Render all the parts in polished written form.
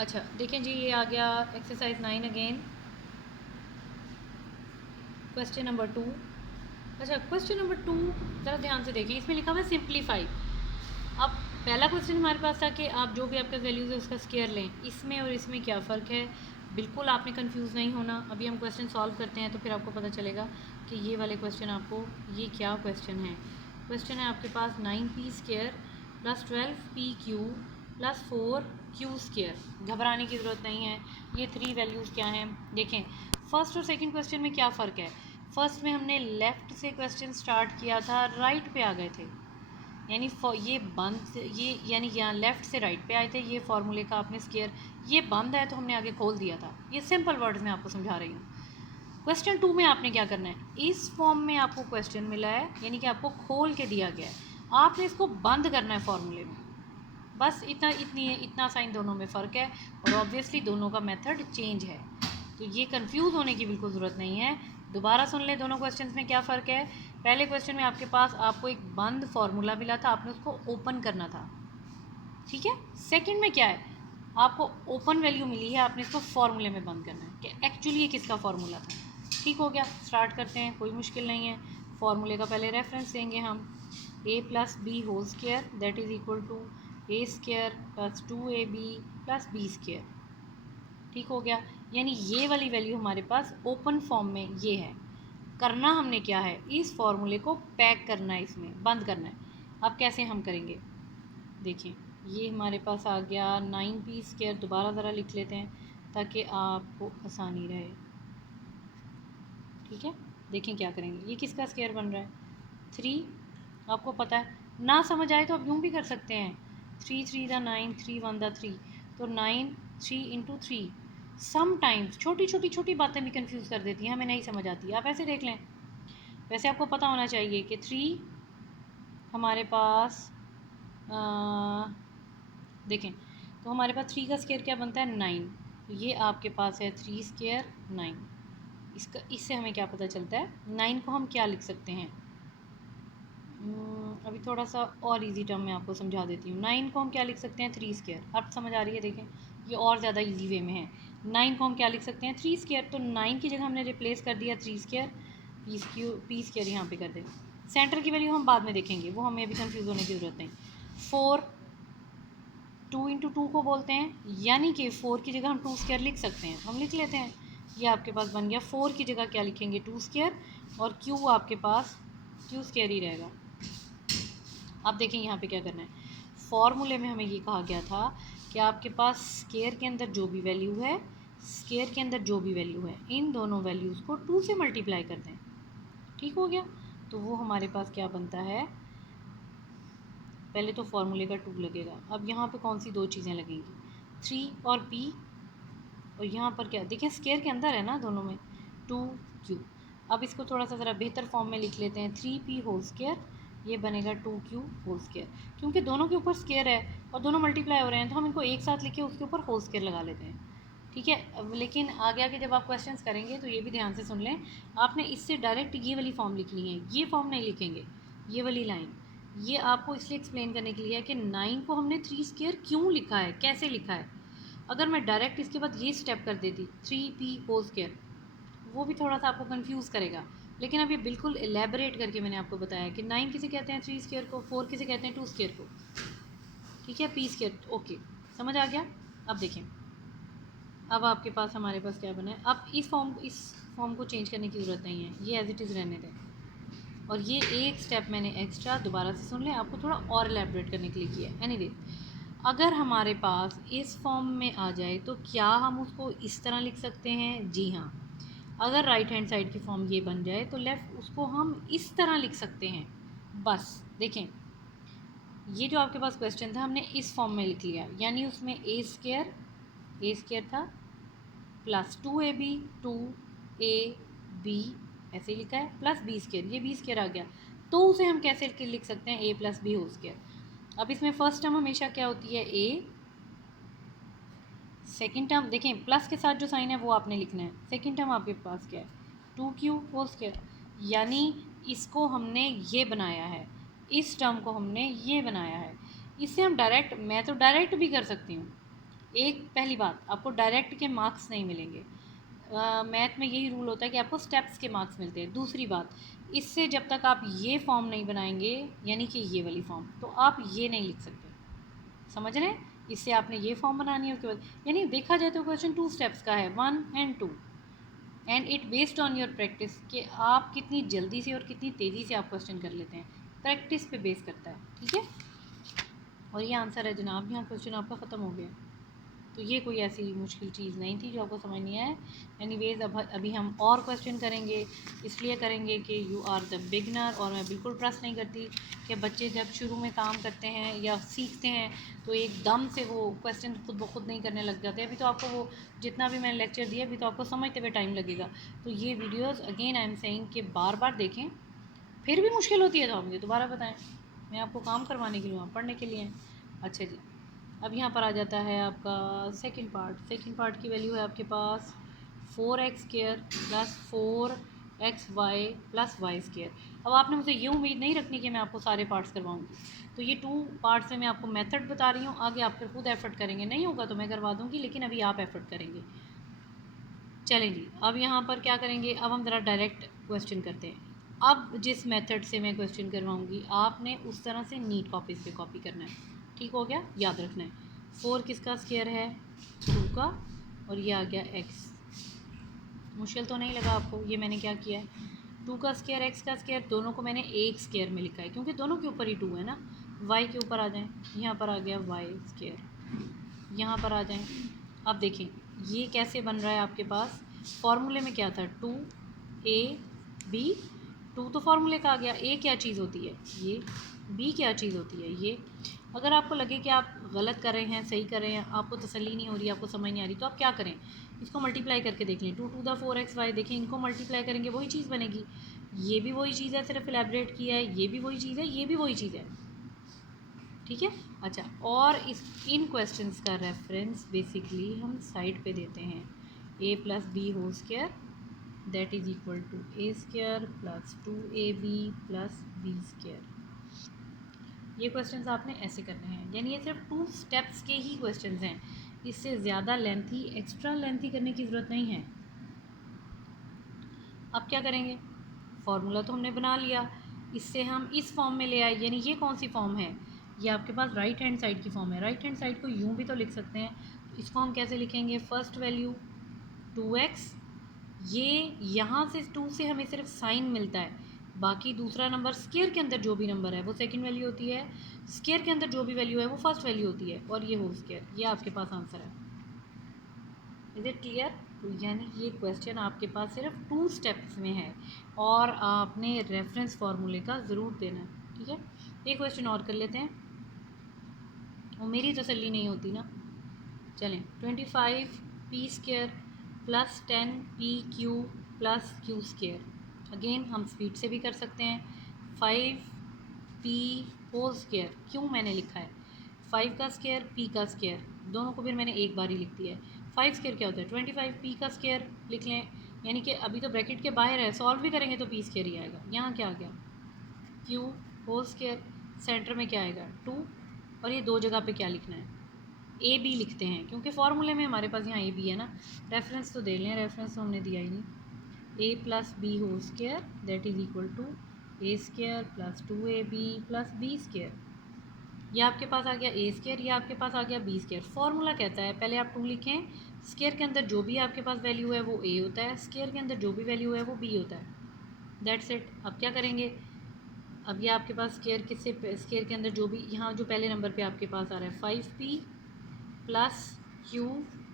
अच्छा देखें जी, ये आ गया एक्सरसाइज 9 अगेन, क्वेश्चन नंबर 2। अच्छा क्वेश्चन नंबर 2 ज़रा ध्यान से देखें, इसमें लिखा हुआ है सिंप्लीफाई। अब पहला क्वेश्चन हमारे पास था कि आप जो भी आपका वैल्यूज़ है उसका स्केयर लें, इसमें और इसमें क्या फ़र्क है। बिल्कुल आपने कंफ्यूज नहीं होना। अभी हम क्वेश्चन सॉल्व करते हैं तो फिर आपको पता चलेगा कि ये वाले क्वेश्चन आपको ये क्या क्वेश्चन है। क्वेश्चन है आपके पास 9p square plus 12pq plus 4q square. घबराने की ज़रूरत नहीं है। ये 3 वैल्यूज़ क्या हैं देखें। फर्स्ट और सेकंड क्वेश्चन में क्या फ़र्क है। फर्स्ट में हमने लेफ़्ट से क्वेश्चन स्टार्ट किया था, राइट पे आ गए थे, यानी ये बंद, ये यानी यहाँ लेफ़्ट से राइट पे आए थे। ये फार्मूले का आपने स्केयर, ये बंद है तो हमने आगे खोल दिया था। ये सिंपल वर्ड्स में आपको समझा रही हूँ। क्वेश्चन 2 में आपने क्या करना है, इस फॉर्म में आपको क्वेश्चन मिला है, यानी कि आपको खोल के दिया गया है, आपने इसको बंद करना है फार्मूले में। बस इतना सा इन दोनों में फ़र्क है, और ऑब्वियसली दोनों का मेथड चेंज है, तो ये कंफ्यूज होने की बिल्कुल ज़रूरत नहीं है। दोबारा सुन ले दोनों क्वेश्चंस में क्या फ़र्क है। पहले क्वेश्चन में आपके पास आपको एक बंद फार्मूला मिला था, आपने उसको ओपन करना था, ठीक है। सेकंड में क्या है, आपको ओपन वैल्यू मिली है, आपने इसको फार्मूले में बंद करना है कि एक्चुअली ये किसका फार्मूला था। ठीक हो गया, स्टार्ट करते हैं, कोई मुश्किल नहीं है। फार्मूले का पहले रेफरेंस देंगे हम, a plus B whole square that is equal to A square plus 2ab plus B square. ठीक हो गया, यानी ये वाली वैल्यू हमारे पास ओपन फॉर्म में ये है। करना हमने क्या है, इस फॉर्मूले को पैक करना है, इसमें बंद करना है। अब कैसे हम करेंगे देखिए, ये हमारे पास आ गया 9p स्केयर। दोबारा ज़रा लिख लेते हैं ताकि आपको आसानी रहे, ठीक है। देखें क्या करेंगे, ये किसका स्केयर बन रहा है, 3। आपको पता है, ना समझ आए तो आप यूँ भी कर सकते हैं, 3 3 दा 9, 3 1 दा 3, तो 9 3 इंटू 3। समटाइम्स छोटी बातें भी कंफ्यूज कर देती हैं, हमें नहीं समझ आती। आप ऐसे देख लें, वैसे आपको पता होना चाहिए कि 3 हमारे पास देखें, तो हमारे पास 3 का स्केयर क्या बनता है, 9। तो ये आपके पास है 3 स्केयर 9। इससे हमें क्या पता चलता है, 9 को हम क्या लिख सकते हैं। अभी थोड़ा सा और इजी टर्म में आपको समझा देती हूँ। 9 को हम क्या लिख सकते हैं, 3 स्केयर। अब समझ आ रही है, देखें ये और ज़्यादा इजी वे में है। 9 को हम क्या लिख सकते हैं, 3 स्केयर। तो 9 की जगह हमने रिप्लेस कर दिया 3 स्केयर, पी स्केयर यहाँ पे कर दें। सेंटर की वैल्यू हम बाद में देखेंगे, वो हमें अभी कंफ्यूज होने की ज़रूरत नहीं। 4 2 इंटू 2 को बोलते हैं, यानी कि 4 की जगह हम 2 स्केयर लिख सकते हैं, हम लिख लेते हैं। ये आपके पास बन गया, 4 की जगह क्या लिखेंगे, 2 स्केयर, और क्यू आपके पास क्यू स्केयर ही रहेगा। अब देखें यहाँ पे क्या करना है, फॉर्मूले में हमें ये कहा गया था कि आपके पास स्केयर के अंदर जो भी वैल्यू है, स्केयर के अंदर जो भी वैल्यू है, इन दोनों वैल्यूज़ को 2 से मल्टीप्लाई कर दें। ठीक हो गया, तो वो हमारे पास क्या बनता है, पहले तो फार्मूले का 2 लगेगा। अब यहाँ पे कौन सी दो चीज़ें लगेंगी, 3 और p, और यहाँ पर क्या देखें, स्केयर के अंदर है ना दोनों में, 2q। अब इसको थोड़ा सा ज़रा बेहतर फॉर्म में लिख लेते हैं, 3p होल स्केयर, ये बनेगा 2q होल स्केयर। क्योंकि दोनों के ऊपर स्केयर है और दोनों मल्टीप्लाई हो रहे हैं, तो हम इनको एक साथ लिखे उसके ऊपर होल स्केयर लगा लेते हैं, ठीक है। अब लेकिन आगे आगे जब आप क्वेश्चंस करेंगे तो ये भी ध्यान से सुन लें, आपने इससे डायरेक्ट ये वाली फॉर्म लिखनी है, ये फॉर्म नहीं लिखेंगे। ये वाली लाइन ये आपको इसलिए एक्सप्लेन करने के लिए है कि 9 को हमने 3 स्केयर क्यों लिखा है, कैसे लिखा है। अगर मैं डायरेक्ट इसके बाद ये स्टेप कर देती 3p होल स्केयर, वो भी थोड़ा सा आपको कंफ्यूज करेगा। लेकिन अब ये बिल्कुल एलेबरेट करके मैंने आपको बताया कि 9 किसे कहते हैं 3 स्केयर को, 4 किसे कहते हैं 2 स्केयर को, ठीक है, p स्केयर। ओके, समझ आ गया। अब देखें, अब आपके पास हमारे पास क्या बना है। अब इस फॉर्म को चेंज करने की ज़रूरत नहीं है, ये एज इट इज़ रहने दें। और ये एक स्टेप मैंने एक्स्ट्रा दोबारा से सुन लें, आपको थोड़ा और एलेबरेट करने के लिए किया है। एनीवे, अगर हमारे पास इस फॉर्म में आ जाए तो क्या हम उसको इस तरह लिख सकते हैं, जी हाँ। अगर राइट हैंड साइड की फॉर्म ये बन जाए तो लेफ़्ट उसको हम इस तरह लिख सकते हैं। बस देखें, ये जो आपके पास क्वेश्चन था हमने इस फॉर्म में लिख लिया, यानी उसमें ए स्केयर था प्लस 2ab 2ab ऐसे ही लिखा है, प्लस बी स्केयर, ये बी स्केयर आ गया। तो उसे हम कैसे लिख सकते हैं, a plus B whole square. अब इसमें फर्स्ट टर्म हमेशा क्या होती है, a। सेकेंड टर्म देखें, प्लस के साथ जो साइन है वो आपने लिखना है। सेकेंड टर्म आपके पास क्या है, 2q होल स्केयर, यानी इसको हमने ये बनाया है, इस टर्म को हमने ये बनाया है। इससे हम डायरेक्ट, मैं तो डायरेक्ट भी कर सकती हूँ, एक पहली बात, आपको डायरेक्ट के मार्क्स नहीं मिलेंगे। मैथ में यही रूल होता है कि आपको स्टेप्स के मार्क्स मिलते हैं। दूसरी बात, इससे जब तक आप ये फॉर्म नहीं बनाएंगे, यानी कि ये वाली फॉर्म, तो आप ये नहीं लिख सकते। समझ रहे हैं? इससे आपने ये फॉर्म बनानी है, उसके बाद यानी देखा जाए तो क्वेश्चन 2 स्टेप्स का है, 1 and 2, and it based on your practice कि आप कितनी जल्दी से और कितनी तेज़ी से आप क्वेश्चन कर लेते हैं, प्रैक्टिस पे बेस करता है। ठीक है, और ये आंसर है जनाब, यहाँ क्वेश्चन आपका ख़त्म हो गया। तो ये कोई ऐसी मुश्किल चीज़ नहीं थी जो आपको समझ नहीं आए। एनीवेज अब अभी हम और क्वेश्चन करेंगे, इसलिए करेंगे कि यू आर द बिगनर, और मैं बिल्कुल ट्रस्ट नहीं करती कि बच्चे जब शुरू में काम करते हैं या सीखते हैं तो एकदम से वो क्वेश्चन खुद ब खुद नहीं करने लग जाते। अभी तो आपको वो जितना भी मैंने लेक्चर दिया अभी तो आपको समझते हुए टाइम लगेगा। तो ये videos again I am saying कि बार बार देखें, फिर भी मुश्किल होती है तो आप मुझे दोबारा बताएं, मैं आपको काम करवाने के लिए, वहाँ पढ़ने के लिए हैं। अच्छा जी, अब यहाँ पर आ जाता है आपका सेकंड पार्ट। सेकंड पार्ट की वैल्यू है आपके पास 4x² plus 4xy plus y²। अब आपने मुझे ये उम्मीद नहीं रखनी कि मैं आपको सारे पार्ट्स करवाऊँगी, तो ये 2 पार्ट्स में मैं आपको मेथड बता रही हूँ, आगे आप फिर खुद एफर्ट करेंगे, नहीं होगा तो मैं करवा दूँगी, लेकिन अभी आप एफर्ट करेंगे। चलें जी, अब यहाँ पर क्या करेंगे, अब हम ज़रा डायरेक्ट क्वेश्चन करते हैं। अब जिस मेथड से मैं क्वेश्चन करवाऊँगी आपने उस तरह से नीट कॉपीज़ पे कॉपी करना है। ठीक हो गया, याद रखना है 4 किसका स्क्वायर है, 2 का, और ये आ गया x। मुश्किल तो नहीं लगा आपको? ये मैंने क्या किया है, 2 का स्क्वायर x का स्क्वायर, दोनों को मैंने एक स्क्वायर में लिखा है क्योंकि दोनों के ऊपर ही 2 है ना। y के ऊपर आ जाएं, यहाँ पर आ गया y², यहाँ पर आ जाएं। अब देखें ये कैसे बन रहा है आपके पास, फॉर्मूले में क्या था 2ab, 2 तो फॉर्मूले का आ गया, a क्या चीज़ होती है ये, b क्या चीज़ होती है ये। अगर आपको लगे कि आप गलत कर रहे हैं, सही कर रहे हैं, आपको तसल्ली नहीं हो रही, आपको समझ नहीं आ रही, तो आप क्या करें, इसको मल्टीप्लाई करके देख लें। 2 टू द 4xy, देखें इनको मल्टीप्लाई करेंगे वही चीज़ बनेगी, ये भी वही चीज़ है, सिर्फ एलेबरेट किया है, ये भी वही चीज़ है, ये भी वही चीज़ है। ठीक है, अच्छा, और इस इन क्वेश्चंस का रेफरेंस बेसिकली हम साइड पे देते हैं, a plus B whole square that is equal to a² plus 2ab plus b²। ये क्वेश्चंस आपने ऐसे करने हैं, यानी ये सिर्फ 2 स्टेप्स के ही क्वेश्चंस हैं, इससे ज़्यादा लेंथी, एक्स्ट्रा लेंथी करने की ज़रूरत नहीं है। अब क्या करेंगे, फार्मूला तो हमने बना लिया, इससे हम इस फॉर्म में ले आए, यानी ये कौन सी फॉर्म है, ये आपके पास राइट हैंड साइड की फॉर्म है। राइट हैंड साइड को यूँ भी तो लिख सकते हैं, तो इसको हम कैसे लिखेंगे, फर्स्ट वैल्यू 2x, ये यहाँ से 2 से हमें सिर्फ साइन मिलता है, बाकी दूसरा नंबर स्केयर के अंदर जो भी नंबर है वो सेकंड वैल्यू होती है, स्केयर के अंदर जो भी वैल्यू है वो फर्स्ट वैल्यू होती है, और ये होल स्केयर, ये आपके पास आंसर है। Is it clear? तो यानी ये क्वेश्चन आपके पास सिर्फ 2 स्टेप्स में है, और आपने रेफरेंस फार्मूले का ज़रूर देना है। ठीक है, एक क्वेश्चन और कर लेते हैं, और मेरी तसल्ली नहीं होती ना। चलें, 25p² plus 10pq plus q²। Again हम स्पीड से भी कर सकते हैं, 5p होल स्क्वायर, क्यों मैंने लिखा है 5 का स्क्वायर p का स्क्वायर, दोनों को फिर मैंने एक बार ही लिख दिया है। 5 स्क्वायर क्या होता है, 25p का स्क्वायर लिख लें, यानी कि अभी तो ब्रैकेट के बाहर है, सॉल्व भी करेंगे तो p स्क्वायर ही आएगा। यहाँ क्या आ गया, q होल स्क्वायर, सेंटर में क्या आएगा 2, और ये दो जगह पे क्या लिखना है, ए बी लिखते हैं, क्योंकि फार्मूले में हमारे पास यहाँ ए बी है ना। रेफरेंस तो दे लें, रेफरेंस तो हमने दिया ही नहीं, a plus B whole square that is equal to a² plus 2ab plus b²। ये आपके पास आ गया a², ये आपके पास आ गया b²। फार्मूला कहता है पहले आप 2 लिखें, स्क्वायर के अंदर जो भी आपके पास वैल्यू है वो a होता है, स्क्वायर के अंदर जो भी वैल्यू है वो b होता है, दैट्स इट। अब क्या करेंगे, अब ये आपके पास स्क्वायर किससे, स्क्वायर के अंदर जो भी, यहाँ जो पहले नंबर पे आपके पास आ रहा है 5p plus q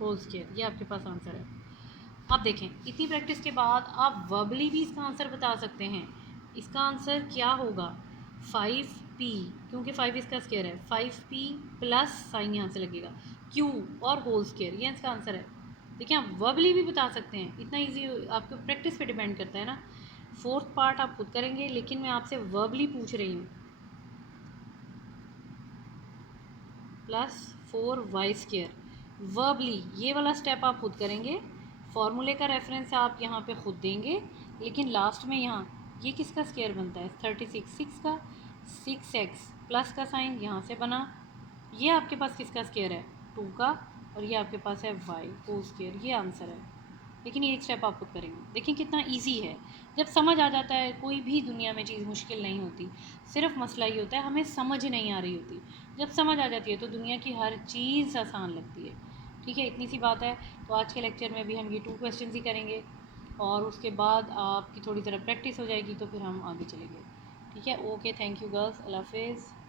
whole square, ये आपके पास आंसर है। अब देखें, इतनी प्रैक्टिस के बाद आप वर्बली भी इसका आंसर बता सकते हैं। इसका आंसर क्या होगा, 5p, क्योंकि 5 इसका स्क्वायर है, 5p प्लस साइन यहाँ से लगेगा q और होल स्क्वायर, ये इसका आंसर है। देखिए आप वर्बली भी बता सकते हैं, इतना इजी, आपको प्रैक्टिस पे डिपेंड करता है ना। फोर्थ पार्ट आप खुद करेंगे, लेकिन मैं आपसे वर्बली पूछ रही हूँ, प्लस 4y², वर्बली ये वाला स्टेप आप खुद करेंगे, फार्मूले का रेफरेंस आप यहाँ पे खुद देंगे, लेकिन लास्ट में यहाँ ये किसका स्क्वायर बनता है 36, 6 का, 6x प्लस का साइन यहाँ से बना, ये आपके पास किसका स्क्वायर है 2 का, और ये आपके पास है वाई होल स्क्वायर, ये आंसर है। लेकिन ये एक स्टेप आप खुद करेंगे, देखिए कितना इजी है। जब समझ आ जाता है कोई भी दुनिया में चीज़ मुश्किल नहीं होती, सिर्फ मसला ये होता है हमें समझ नहीं आ रही होती। जब समझ आ जाती है तो दुनिया की हर चीज़ आसान लगती है। ठीक है, इतनी सी बात है। तो आज के लेक्चर में भी हम ये 2 क्वेश्चन ही करेंगे और उसके बाद आपकी थोड़ी ज़रा प्रैक्टिस हो जाएगी तो फिर हम आगे चलेंगे। ठीक है, ओके, थैंक यू गर्ल्स, अल्लाह हाफिज़।